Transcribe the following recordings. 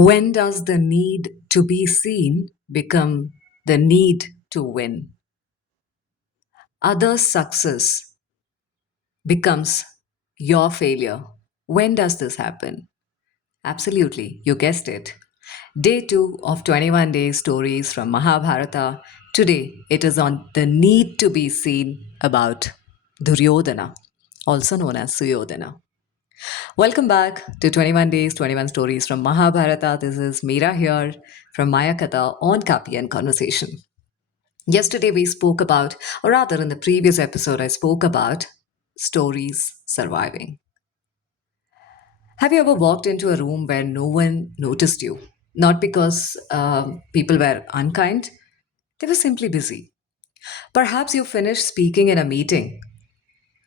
When does the need to be seen become the need to win? Others' success becomes your failure. When does this happen? Absolutely, you guessed it. Day 2 of 21 Days Stories from Mahabharata. Today it is on the need to be seen about Duryodhana, also known as Suyodhana. Welcome back to 21 Days, 21 Stories from Mahabharata. This is Meera here from Mayaakatha on Copy and Conversation. Yesterday we spoke about, or rather in the previous episode, I spoke about stories surviving. Have you ever walked into a room where no one noticed you? Not because people were unkind, they were simply busy. Perhaps you finished speaking in a meeting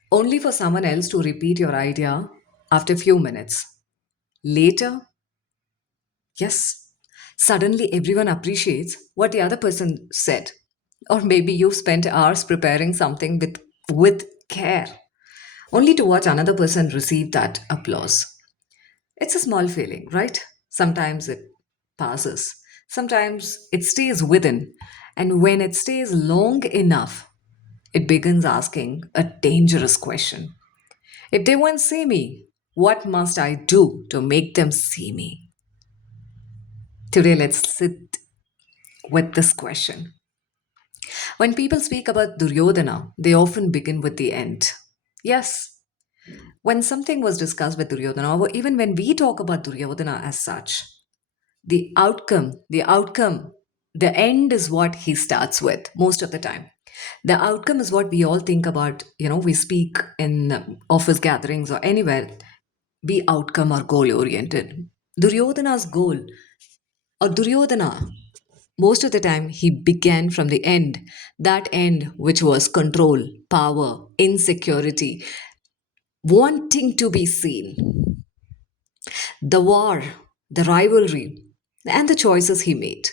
only for someone else to repeat your idea after a few minutes. Later, yes, suddenly everyone appreciates what the other person said. Or maybe you've spent hours preparing something with care, only to watch another person receive that applause. It's a small feeling, right? Sometimes it passes, sometimes it stays within. And when it stays long enough, it begins asking a dangerous question. If they won't see me, what must I do to make them see me? Today, let's sit with this question. When people speak about Duryodhana, they often begin with the end. Yes, when something was discussed with Duryodhana, or even when we talk about Duryodhana as such, the outcome, the end is what he starts with most of the time. The outcome is what we all think about, we speak in office gatherings or anywhere, be outcome or goal oriented. Duryodhana's goal, or Duryodhana, most of the time he began from the end, that end which was control, power, insecurity, wanting to be seen, the war, the rivalry, and the choices he made.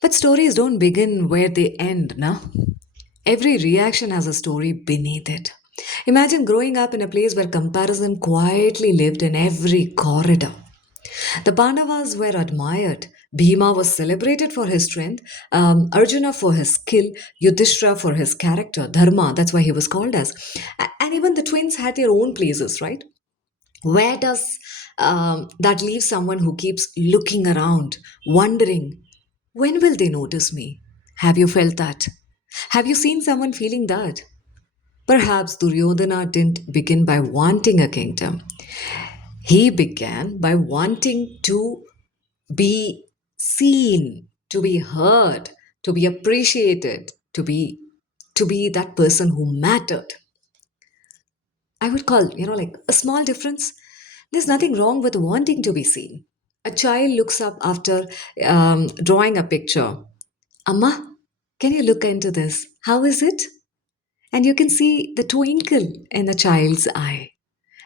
But stories don't begin where they end, na? Every reaction has a story beneath it. Imagine growing up in a place where comparison quietly lived in every corridor. The Pandavas were admired. Bhima was celebrated for his strength, Arjuna for his skill, Yudhishthira for his character, Dharma, that's why he was called as. And even the twins had their own places, right? Where does that leave someone who keeps looking around, wondering, when will they notice me? Have you felt that? Have you seen someone feeling that? Perhaps Duryodhana didn't begin by wanting a kingdom. He began by wanting to be seen, to be heard, to be appreciated, to be that person who mattered. I would call, like a small difference. There's nothing wrong with wanting to be seen. A child looks up after drawing a picture. Amma, can you look into this? How is it? And you can see the twinkle in the child's eye,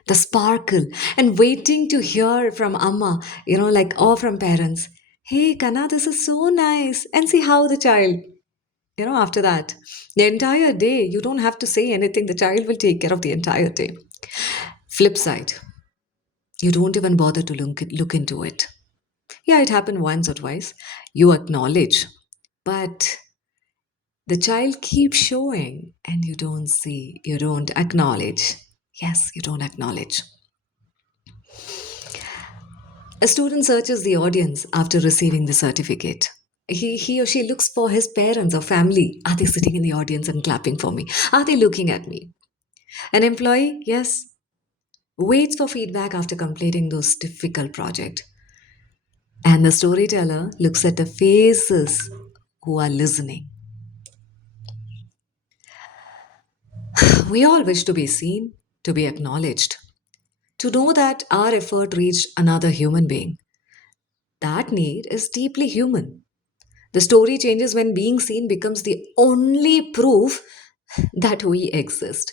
the sparkle, and waiting to hear from Amma, like, or from parents. Hey, Kana, this is so nice. And see how the child, after that, the entire day, you don't have to say anything. The child will take care of the entire day. Flip side, you don't even bother to look into it. Yeah, it happened once or twice. You acknowledge, but the child keeps showing and you don't see, you don't acknowledge. Yes, you don't acknowledge. A student searches the audience after receiving the certificate. He or she looks for his parents or family. Are they sitting in the audience and clapping for me? Are they looking at me? An employee, yes, waits for feedback after completing those difficult projects. And the storyteller looks at the faces who are listening. We all wish to be seen, to be acknowledged, to know that our effort reached another human being. That need is deeply human. The story changes when being seen becomes the only proof that we exist.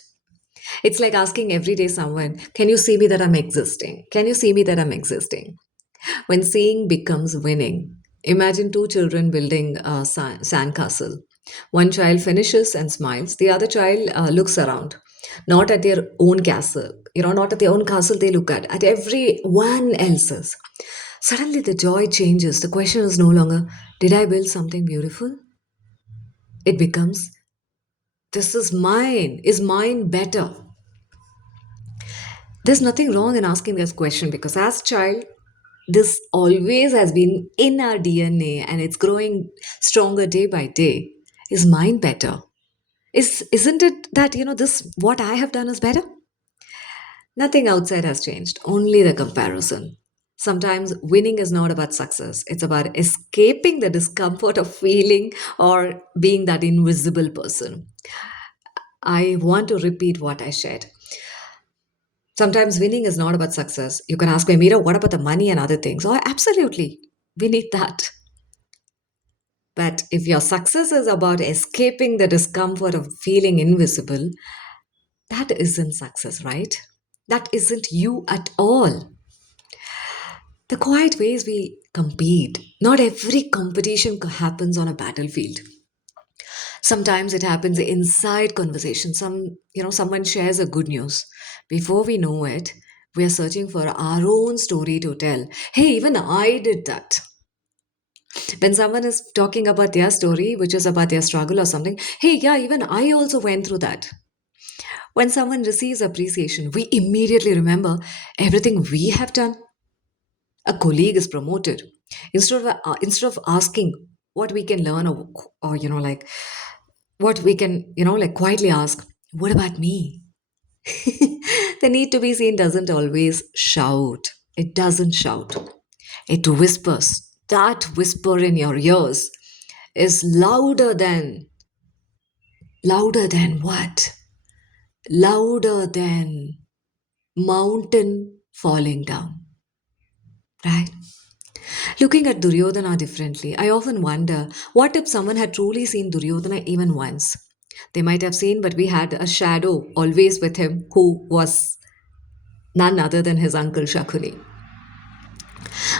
It's like asking every day someone, can you see me that I'm existing? Can you see me that I'm existing? When seeing becomes winning, imagine two children building a sandcastle. One child finishes and smiles, the other child looks around, not at their own castle, not at their own castle they look at everyone else's. Suddenly the joy changes. The question is no longer, did I build something beautiful? It becomes, this is mine. Is mine better? There's nothing wrong in asking this question because as child, this always has been in our DNA and it's growing stronger day by day. Is mine better? Isn't it that this what I have done is better? Nothing outside has changed, only the comparison. Sometimes winning is not about success, it's about escaping the discomfort of feeling or being that invisible person. I want to repeat what I shared. Sometimes winning is not about success. You can ask me, Mira, what about the money and other things? Oh, absolutely. We need that. But if your success is about escaping the discomfort of feeling invisible, that isn't success, right? That isn't you at all. The quiet ways we compete. Not every competition happens on a battlefield. Sometimes it happens inside conversation. Someone shares a good news. Before we know it, we are searching for our own story to tell. Hey, even I did that. When someone is talking about their story, which is about their struggle or something, hey, yeah, even I also went through that. When someone receives appreciation, we immediately remember everything we have done. A colleague is promoted. Instead of asking what we can learn or like what we can like quietly ask, what about me? The need to be seen doesn't always shout. It doesn't shout. It whispers. That whisper in your ears is louder than what? Louder than mountain falling down, right? Looking at Duryodhana differently, I often wonder what if someone had truly seen Duryodhana even once? They might have seen, but we had a shadow always with him who was none other than his uncle Shakuni.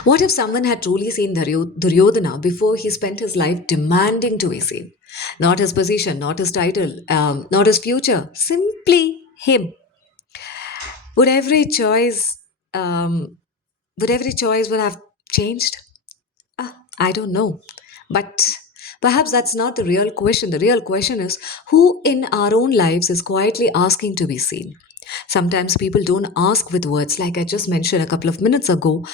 What if someone had truly seen Duryodhana before he spent his life demanding to be seen? Not his position, not his title, not his future, simply him. Would every choice, um, would every choice would have changed? I don't know. But perhaps that's not the real question. The real question is who in our own lives is quietly asking to be seen? Sometimes people don't ask with words, like I just mentioned a couple of minutes ago.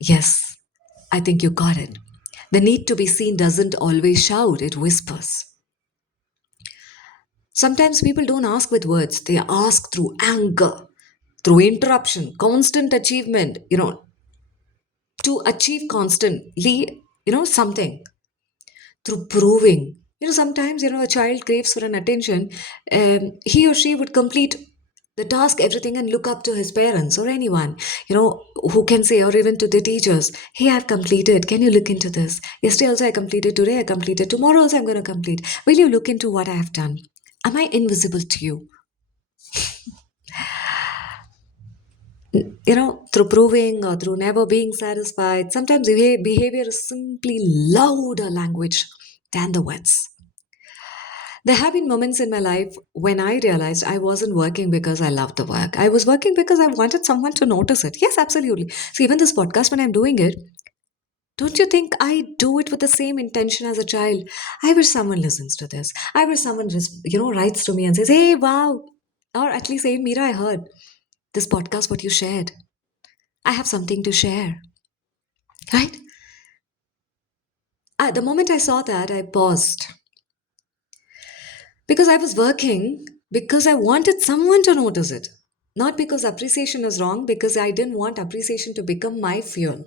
Yes, I think you got it. The need to be seen doesn't always shout, it whispers. Sometimes people don't ask with words, they ask through anger, through interruption, constant achievement, to achieve constantly, something. Through proving. Sometimes, a child craves for an attention. He or she would complete the task, everything, and look up to his parents or anyone, who can say, or even to the teachers, hey, I've completed. Can you look into this? Yesterday also I completed. Today I completed. Tomorrow also I'm going to complete. Will you look into what I have done? Am I invisible to you? Through proving or through never being satisfied, sometimes behavior is simply louder language than the words. There have been moments in my life when I realized I wasn't working because I loved the work. I was working because I wanted someone to notice it. Yes, absolutely. So even this podcast, when I'm doing it, don't you think I do it with the same intention as a child? I wish someone listens to this. I wish someone just, writes to me and says, hey, wow. Or at least say, Mira, I heard this podcast, what you shared. I have something to share. Right? At the moment I saw that, I paused. Because I was working because I wanted someone to notice it. Not because appreciation is wrong, because I didn't want appreciation to become my fuel.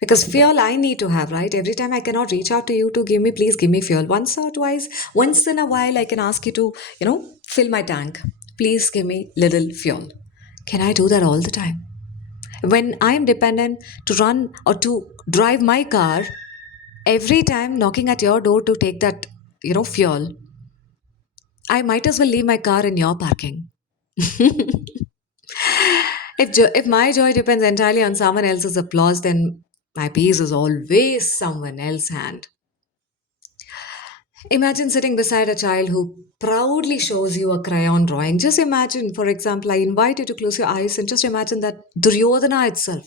Because fuel I need to have, right? Every time I cannot reach out to you to give me, please give me fuel. Once or twice, once in a while, I can ask you to, fill my tank. Please give me little fuel. Can I do that all the time? When I am dependent to run or to drive my car, every time knocking at your door to take that, fuel, I might as well leave my car in your parking. If my joy depends entirely on someone else's applause, then my peace is always someone else's hand. Imagine sitting beside a child who proudly shows you a crayon drawing. Just imagine, for example, I invite you to close your eyes and just imagine that Duryodhana itself.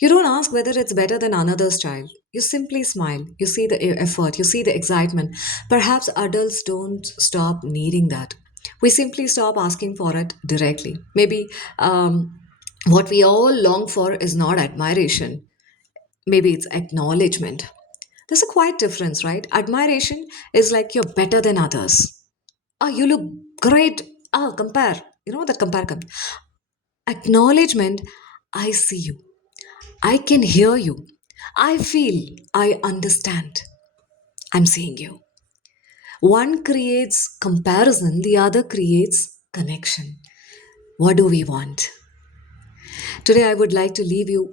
You don't ask whether it's better than another's child. You simply smile. You see the effort. You see the excitement. Perhaps adults don't stop needing that. We simply stop asking for it directly. Maybe what we all long for is not admiration. Maybe it's acknowledgement. There's a quite difference, right? Admiration is like you're better than others. Oh, you look great. Oh, compare. You know that compare comes. Acknowledgement, I see you. I can hear you. I feel, I understand. I'm seeing you. One creates comparison, the other creates connection. What do we want? Today, I would like to leave you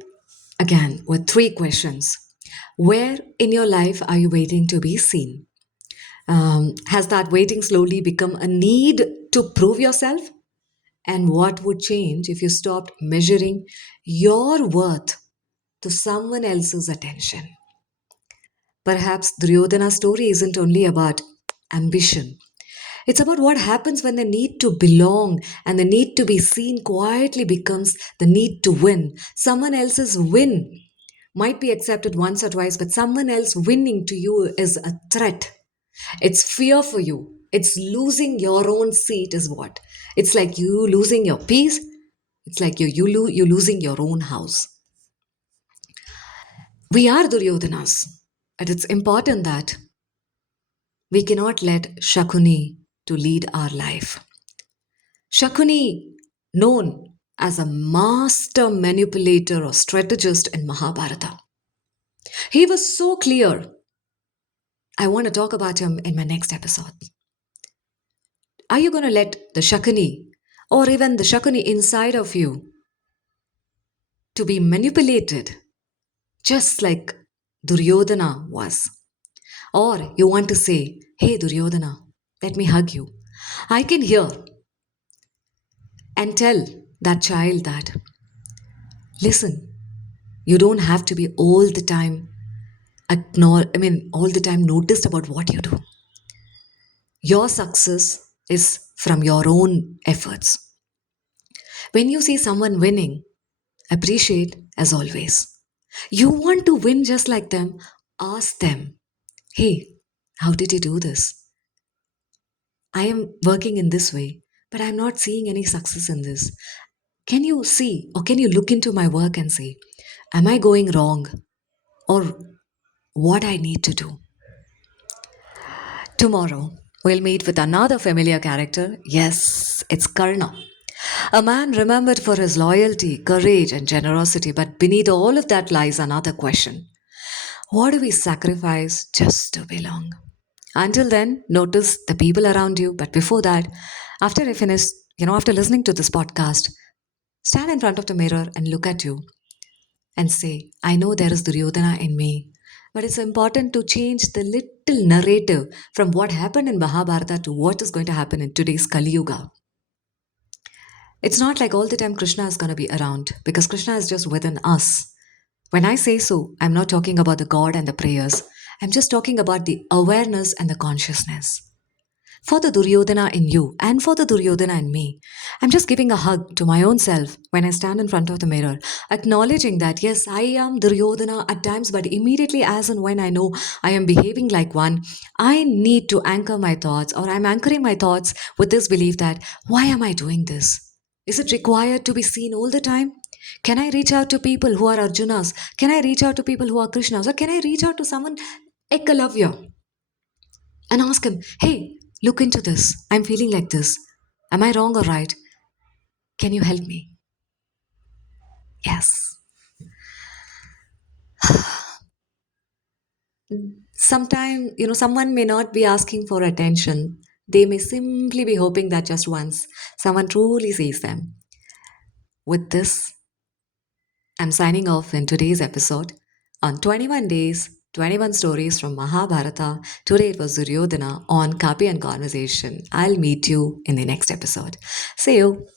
again with three questions. Where in your life are you waiting to be seen? Has that waiting slowly become a need to prove yourself? And what would change if you stopped measuring your worth to someone else's attention? Perhaps Duryodhana's story isn't only about ambition. It's about what happens when the need to belong and the need to be seen quietly becomes the need to win. Someone else's win might be accepted once or twice, but someone else winning to you is a threat. It's fear for you. It's losing your own seat, is what. It's like you losing your peace. It's like you losing your own house. We are Duryodhanas, and it's important that we cannot let Shakuni to lead our life. Shakuni, known as a master manipulator or strategist in Mahabharata, he was so clear. I want to talk about him in my next episode. Are you going to let the Shakuni or even the Shakuni inside of you to be manipulated just like Duryodhana was? Or you want to say, hey Duryodhana, let me hug you. I can hear and tell that child that, listen, you don't have to be all the time all the time noticed about what you do. Your success is from your own efforts. When you see someone winning, appreciate as always. You want to win just like them, ask them, hey, how did you do this? I am working in this way, but I'm not seeing any success in this. Can you see or can you look into my work and say, am I going wrong or what I need to do? Tomorrow, we'll meet with another familiar character. Yes, it's Karna. A man remembered for his loyalty, courage, and generosity, but beneath all of that lies another question. What do we sacrifice just to belong? Until then, notice the people around you. But before that, after I finish, after listening to this podcast, stand in front of the mirror and look at you and say, I know there is Duryodhana in me. But it's important to change the little narrative from what happened in Mahabharata to what is going to happen in today's Kali Yuga. It's not like all the time Krishna is going to be around because Krishna is just within us. When I say so, I'm not talking about the God and the prayers. I'm just talking about the awareness and the consciousness. For the Duryodhana in you and for the Duryodhana in me, I'm just giving a hug to my own self when I stand in front of the mirror, acknowledging that yes, I am Duryodhana at times, but immediately as and when I know I am behaving like one, I need to anchor my thoughts or I'm anchoring my thoughts with this belief that why am I doing this? Is it required to be seen all the time? Can I reach out to people who are Arjunas? Can I reach out to people who are Krishnas? Or can I reach out to someone Ekalavya and ask him, hey, look into this. I'm feeling like this. Am I wrong or right? Can you help me? Yes. Sometimes, someone may not be asking for attention. They may simply be hoping that just once someone truly sees them. With this, I'm signing off in today's episode on 21 days, 21 stories from Mahabharata. Today it was Duryodhana on Copy and Conversation. I'll meet you in the next episode. See you.